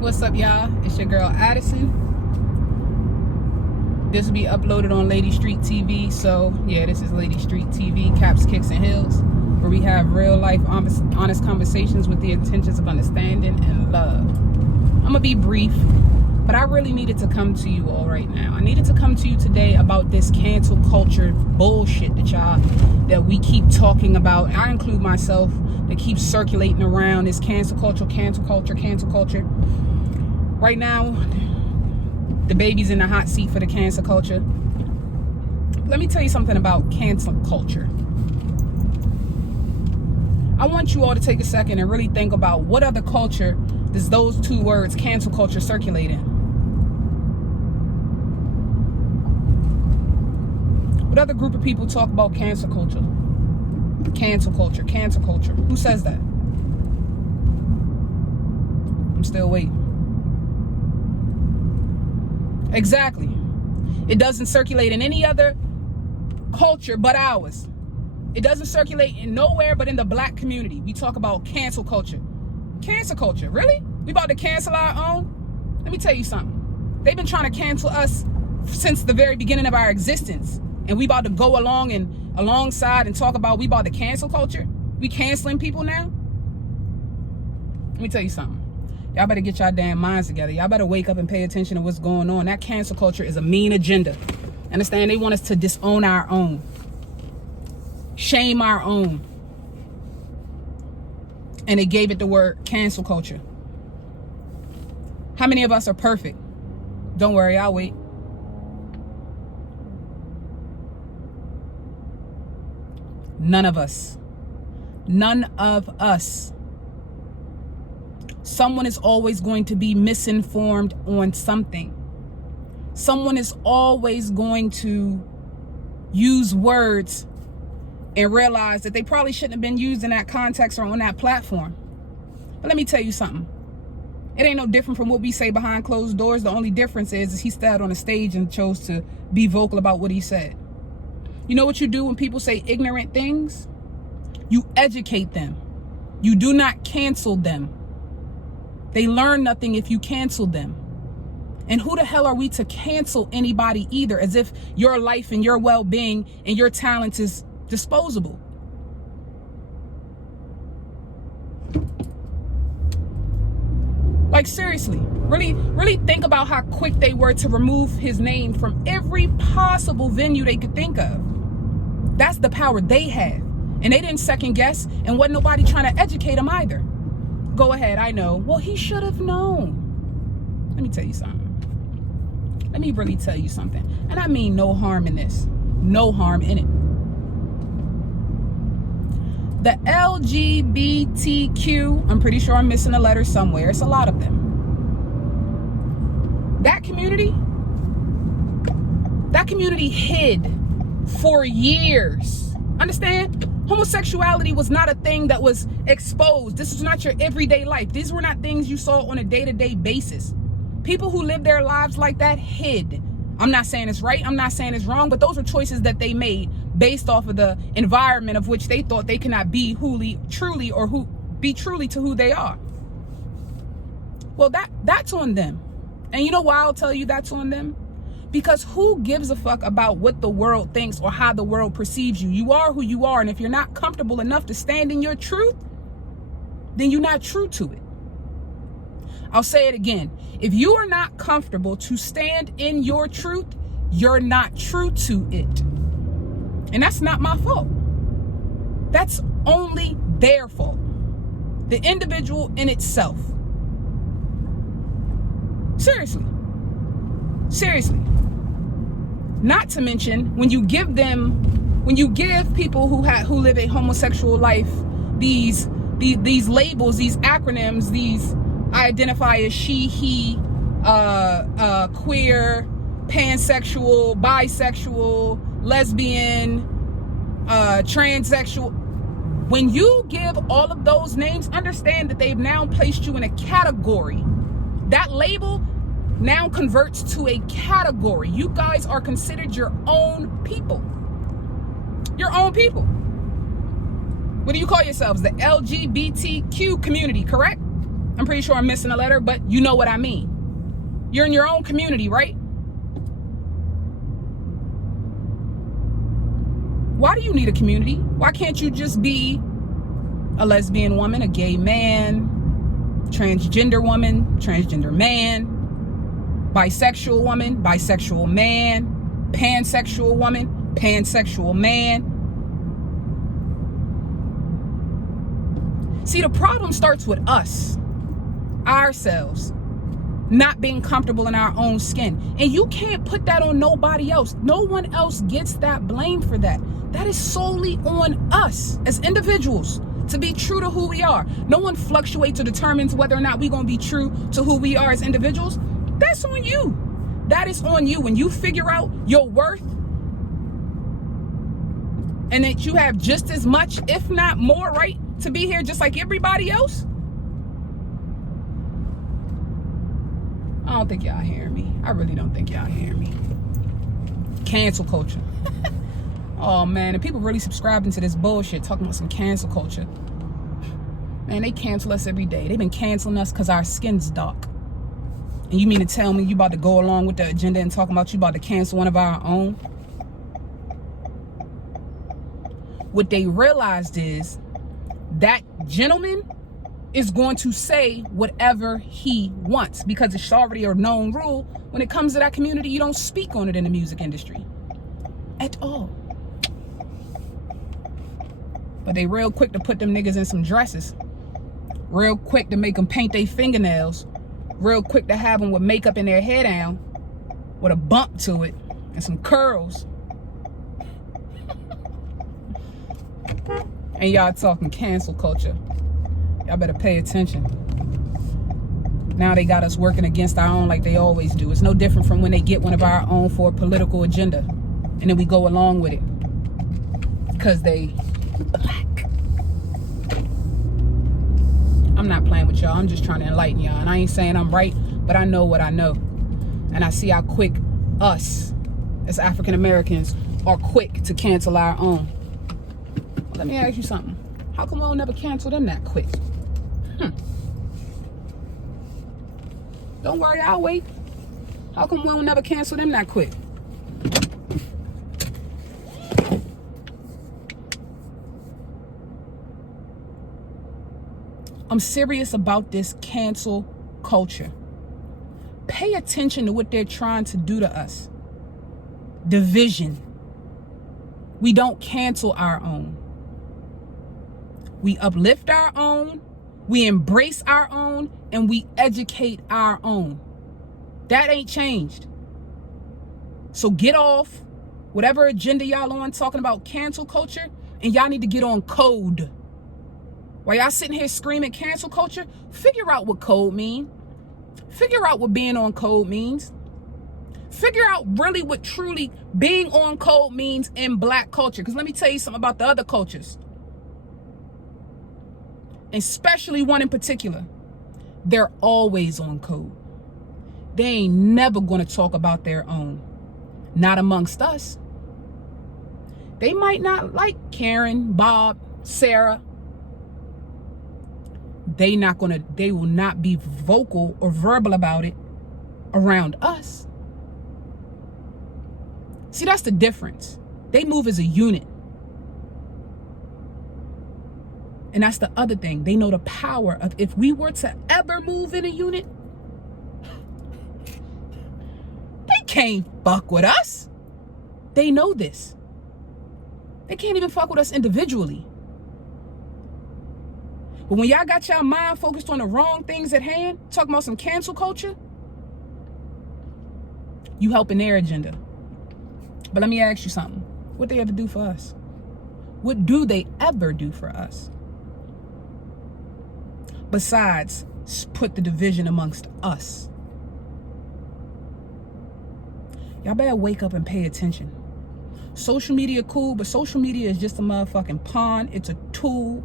What's up, y'all? It's your girl Addison. This will be uploaded on Lady Street TV. So yeah, this is Lady Street TV, Caps, Kicks, and Hills, where we have real life honest conversations with the intentions of understanding and love. I'm gonna be brief, but I really needed to come to you all right now. I needed to come to you today about this cancel culture bullshit that we keep talking about. I include myself, that keeps circulating around this cancel culture. Right now, Dababy's in the hot seat for the cancel culture. Let me tell you something about cancel culture. I want you all to take a second and really think about what other culture does those two words, cancel culture, circulate in. What other group of people talk about cancel culture? Cancel culture. Who says that? I'm still waiting. Exactly. It doesn't circulate in any other culture but ours. It doesn't circulate in nowhere but in the black community. We talk about cancel culture. Cancel culture, really? We about to cancel our own? Let me tell you something. They've been trying to cancel us since the very beginning of our existence. And we about to go along and alongside and talk about we about to cancel culture? We canceling people now? Let me tell you something. Y'all better get y'all damn minds together. Y'all better wake up and pay attention to what's going on. That cancel culture is a mean agenda. Understand? They want us to disown our own. Shame our own. And they gave it the word cancel culture. How many of us are perfect? Don't worry, I'll wait. None of us. None of us. Someone is always going to be misinformed on something. Someone is always going to use words and realize that they probably shouldn't have been used in that context or on that platform. But let me tell you something. It ain't no different from what we say behind closed doors. The only difference is he stood on a stage and chose to be vocal about what he said. You know what you do when people say ignorant things? You educate them. You do not cancel them. They learn nothing if you cancel them. And who the hell are we to cancel anybody either, as if your life and your well-being and your talents is disposable? Like, seriously, really think about how quick they were to remove his name from every possible venue they could think of. That's the power they have. And they didn't second guess, and wasn't nobody trying to educate them either. Go ahead, I know. Well, he should have known. Let me tell you something. Let me really tell you something. And I mean no harm in this. No harm in it. The LGBTQ, I'm pretty sure I'm missing a letter somewhere. It's a lot of them. That community hid for years. Understand? Homosexuality was not a thing that was exposed. This was not your everyday life. These were not things you saw on a day-to-day basis. People who lived their lives like that hid. I'm not saying it's right. I'm not saying it's wrong, but those were choices that they made based off of the environment of which they thought they cannot be truly to who they are. Well, that's on them. And you know why I'll tell you that's on them? Because who gives a fuck about what the world thinks or how the world perceives you? You are who you are. And if you're not comfortable enough to stand in your truth, then you're not true to it. I'll say it again. If you are not comfortable to stand in your truth, you're not true to it. And that's not my fault. That's only their fault. The individual in itself. Seriously. Not to mention, when you give people who live a homosexual life these labels, these acronyms, these I identify as she, he, queer, pansexual, bisexual, lesbian, transsexual. When you give all of those names, understand that they've now placed you in a category. That label now converts to a category. You guys are considered your own people. Your own people. What do you call yourselves? The LGBTQ community, correct? I'm pretty sure I'm missing a letter, but you know what I mean. You're in your own community, right? Why do you need a community? Why can't you just be a lesbian woman, a gay man, transgender woman, transgender man, bisexual woman, bisexual man, pansexual woman, pansexual man? See, the problem starts with us, ourselves, not being comfortable in our own skin. And you can't put that on nobody else. No one else gets that blame for that. That is solely on us as individuals to be true to who we are. No one fluctuates or determines whether or not we're going to be true to who we are as individuals. That's on you. That is on you. When you figure out your worth and that you have just as much, if not more, right to be here just like everybody else. I don't think y'all hearing me. I really don't think y'all hearing me. Cancel culture. Oh man, and people really subscribing to this bullshit, talking about some cancel culture. Man, they cancel us every day. They've been canceling us because our skin's dark. And you mean to tell me you about to go along with the agenda and talking about you about to cancel one of our own? What they realized is that gentleman is going to say whatever he wants because it's already a known rule. When it comes to that community, you don't speak on it in the music industry at all. But they real quick to put them niggas in some dresses. Real quick to make them paint their fingernails. Real quick to have them with makeup in their hair down with a bump to it and some curls. And y'all talking cancel culture. Y'all better pay attention. Now they got us working against our own like they always do. It's no different from when they get one of our own for a political agenda. And then we go along with it. Because they black. I'm not playing with y'all. I'm just trying to enlighten y'all. And I ain't saying I'm right, but I know what I know. And I see how quick us, as African Americans, are quick to cancel our own. Let me ask you something. How come we'll never cancel them that quick? Don't worry, I'll wait. How come we'll never cancel them that quick? I'm serious about this cancel culture. Pay attention to what they're trying to do to us. Division. We don't cancel our own. We uplift our own, we embrace our own, and we educate our own. That ain't changed. So get off whatever agenda y'all on talking about cancel culture, and y'all need to get on code. While y'all sitting here screaming cancel culture, figure out what code means. Figure out what being on code means. Figure out really what truly being on code means in black culture. Because let me tell you something about the other cultures. Especially one in particular. They're always on code. They ain't never going to talk about their own. Not amongst us. They might not like Karen, Bob, Sarah. They will not be vocal or verbal about it around us. See, that's the difference. They move as a unit. And that's the other thing. They know the power of if we were to ever move in a unit, they can't fuck with us. They know this. They can't even fuck with us individually. But when y'all got y'all mind focused on the wrong things at hand, talking about some cancel culture, you helping their agenda. But let me ask you something. What they ever do for us? What do they ever do for us? Besides, put the division amongst us. Y'all better wake up and pay attention. Social media cool, but social media is just a motherfucking pawn. It's a tool.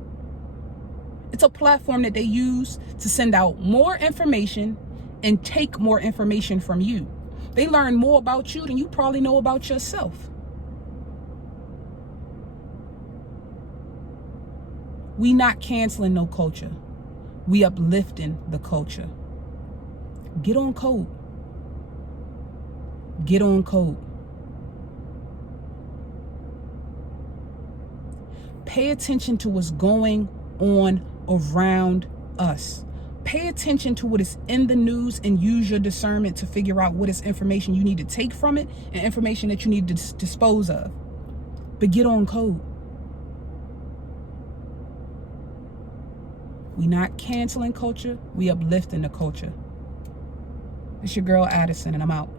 It's a platform that they use to send out more information and take more information from you. They learn more about you than you probably know about yourself. We not canceling no culture. We uplifting the culture. Get on code. Get on code. Pay attention to what's going on around us. Pay attention to what is in the news and use your discernment to figure out what is information you need to take from it and information that you need to dispose of. But get on code. We not canceling culture. We uplifting the culture. It's your girl Addison, and I'm out.